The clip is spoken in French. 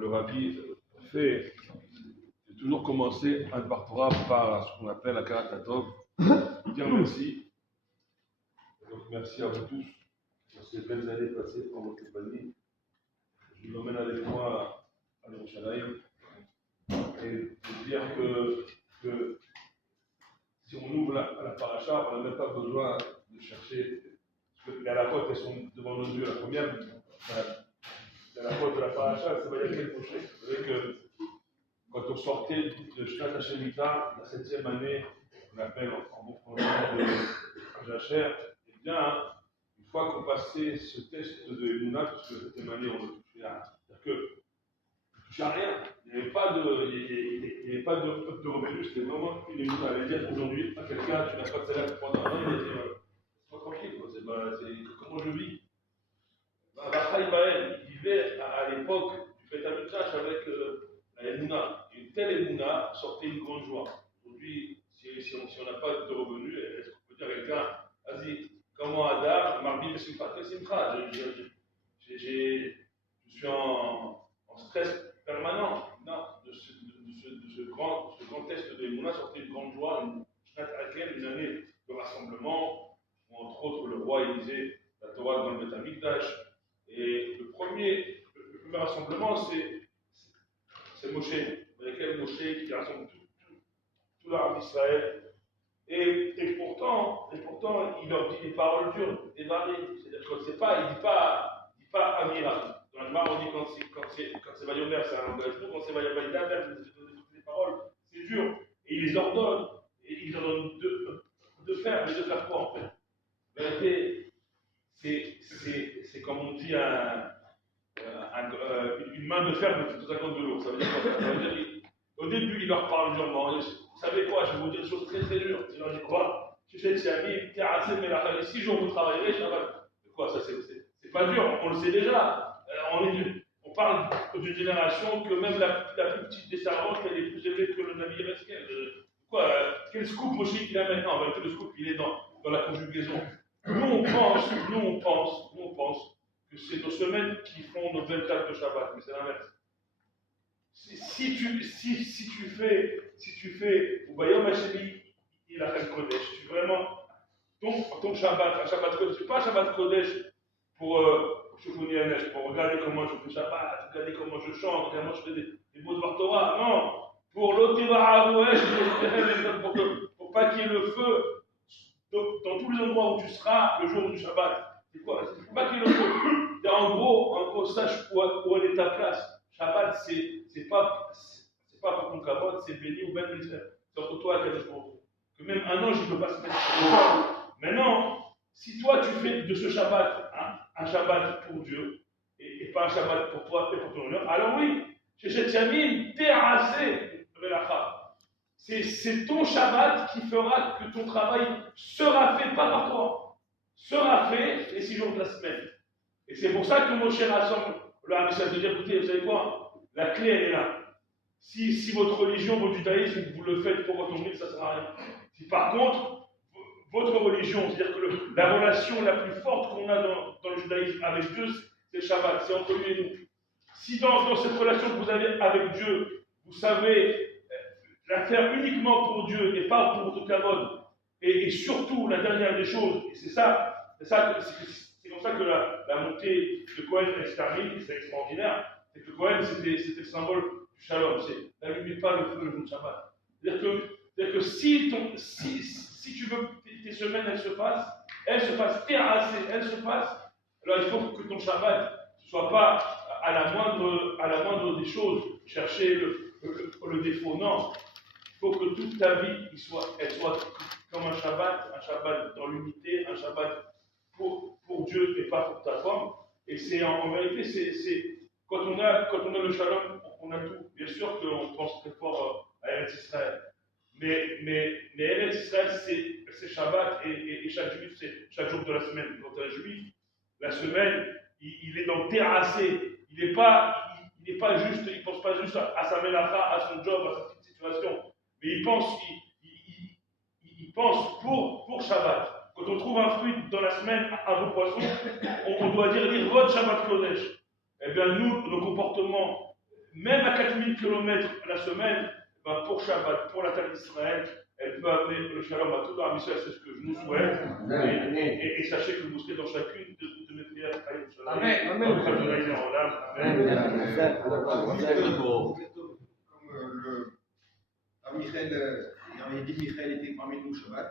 comme le rabbi fait, de toujours commencer un Dvar Torah par ce qu'on appelle la Karat Tov, dire merci. Donc merci à vous tous pour ces belles années passées en votre compagnie. Je vous emmène avec moi à Yerushalayim et de dire que si on ouvre la paracha, on n'a même pas besoin de chercher, parce que les halachot, elles sont devant nos yeux. La première, la halachot de la paracha, c'est Vayakel Moshe. Vous savez que quand on sortait de Shnat Hashemita, la 7e année, on appelle en bon français de Jacher, eh bien, une fois qu'on passait ce test de Emouna, parce que la 7e année, on ne touchait à rien. C'est-à-dire qu'on ne touchait à rien. Il n'y avait pas de revenus, c'était vraiment une Emouna. Elle allait dire aujourd'hui à quelqu'un, tu n'as pas de salaire pendant un an, il dit, c'est pas tranquille, quoi. C'est comment je vis. Il vivait à l'époque du Beth Amikdash avec la Emouna. Une telle Emouna sortait une grande joie. Aujourd'hui, si on n'a pas de revenus, est-ce qu'on peut dire à quelqu'un, vas-y, comment Adam, Marbi, Simcha, je suis en stress permanent. Non, de ce grand test de Emouna sortait une grande joie, une année de rassemblement, où entre autres le roi lisait la Torah dans le Beth Amikdash. Et le premier rassemblement, c'est Moshe, avec lequel Moshe qui rassemble tout l'art d'Israël. Et pourtant, il leur dit des paroles dures, des barrées. C'est-à-dire qu'il ne dit pas Amira. Dans le mar, on dit quand c'est Vayomer, c'est un langage lourd, quand c'est Vayomer, c'est des paroles, c'est dur. Et il les ordonne, de faire, mais de faire quoi en fait? En vérité, c'est comme on dit une main de fer de 50 de l'eau. Ça veut dire quoi? Ça veut dire, au début, il leur parle durement. Vous savez quoi? Je vais vous dire des choses très très dures. Il leur dit quoi? Tu sais, Tiami, terrassé, mais la 6 jours vous travaillerez, Shabbat. Quoi, ça c'est pas dur, on le sait déjà. On parle d'une génération que même la plus petite des servantes, elle est plus élevée que le Nabi Reskel. Quoi? Quel scoop Moshe qu'il a maintenant? En fait, le scoop, il est dans la conjugaison. Nous on pense que c'est nos semaines qui font nos 24 de Shabbat, mais c'est l'inverse. Si tu fais, ou Bayom Hashemi, il a fait le Kodesh, tu vraiment, ton Shabbat, un Shabbat Kodesh, pas un Shabbat Kodesh pour choufouni à neige, pour regarder comment je fais Shabbat, regarder comment je chante, regarder comment je fais des mots de Torah, non, pour l'Oteva pour pas qu'il y ait le feu dans tous les endroits où tu seras le jour du Shabbat. C'est quoi? C'est pas qu'il y ait le feu. En gros, sache où est ta place. Shabbat, c'est pas pour ton kavod, c'est béni ou ben mitzvah. C'est entre toi et Kadosh Baruch Hu. Que même un ange ne peut pas se mettre sur toi. Maintenant, si toi tu fais de ce Shabbat un Shabbat pour Dieu, et pas un Shabbat pour toi et pour ton honneur, alors oui, chez Yamin, terrassé, c'est ton Shabbat qui fera que ton travail sera fait, pas par toi, sera fait les 6 jours de la semaine. Et c'est pour ça que Moshe rassemble le Ham-Israël de dire, écoutez, vous savez quoi? La clé, elle est là. Si votre religion, votre judaïsme, vous le faites pour votre mille, ça ne sert à rien. Si par contre, votre religion, c'est-à-dire que la relation la plus forte qu'on a dans le judaïsme avec Dieu, c'est le Shabbat, c'est entre lui et nous. Si dans cette relation que vous avez avec Dieu, vous savez la faire uniquement pour Dieu et pas pour votre kavod, et surtout la dernière des choses, et c'est comme ça que la montée de Cohen se termine, et c'est extraordinaire, c'est que Cohen c'était le symbole du shalom, c'est n'allumez pas le feu le jour de Shabbat. C'est-à-dire que si tu veux que tes semaines elles se fassent terrasser, alors il faut que ton Shabbat ne soit pas à la moindre des choses, chercher le défaut, non. Il faut que toute ta vie elle soit comme un Shabbat dans l'unité, un Shabbat pour Dieu et pas pour ta femme. Et c'est en vérité, c'est quand on a le shalom, on a tout. Bien sûr qu'on pense très fort à Eretz Israël. Mais Eretz Israël, c'est Shabbat et chaque juif, c'est chaque jour de la semaine. Quand un juif, la semaine, il est dans le terrassé. Il ne pense pas juste à sa mélacha, à son job, à sa petite situation. Mais il pense pour Shabbat. Quand on trouve un fruit dans la semaine, un beau poisson, on doit dire votre Shabbat Kodesh. Eh bien, nous, nos comportements même à 4000 km la semaine, ben pour Shabbat, pour la terre d'Israël, elle peut amener le shalom à tout le monde. C'est ce que je nous souhaite. Et sachez que vous serez dans chacune de mes prières. Amen. Amen. Comme Michael, il avait dit Michael était parmi nous Shabbat.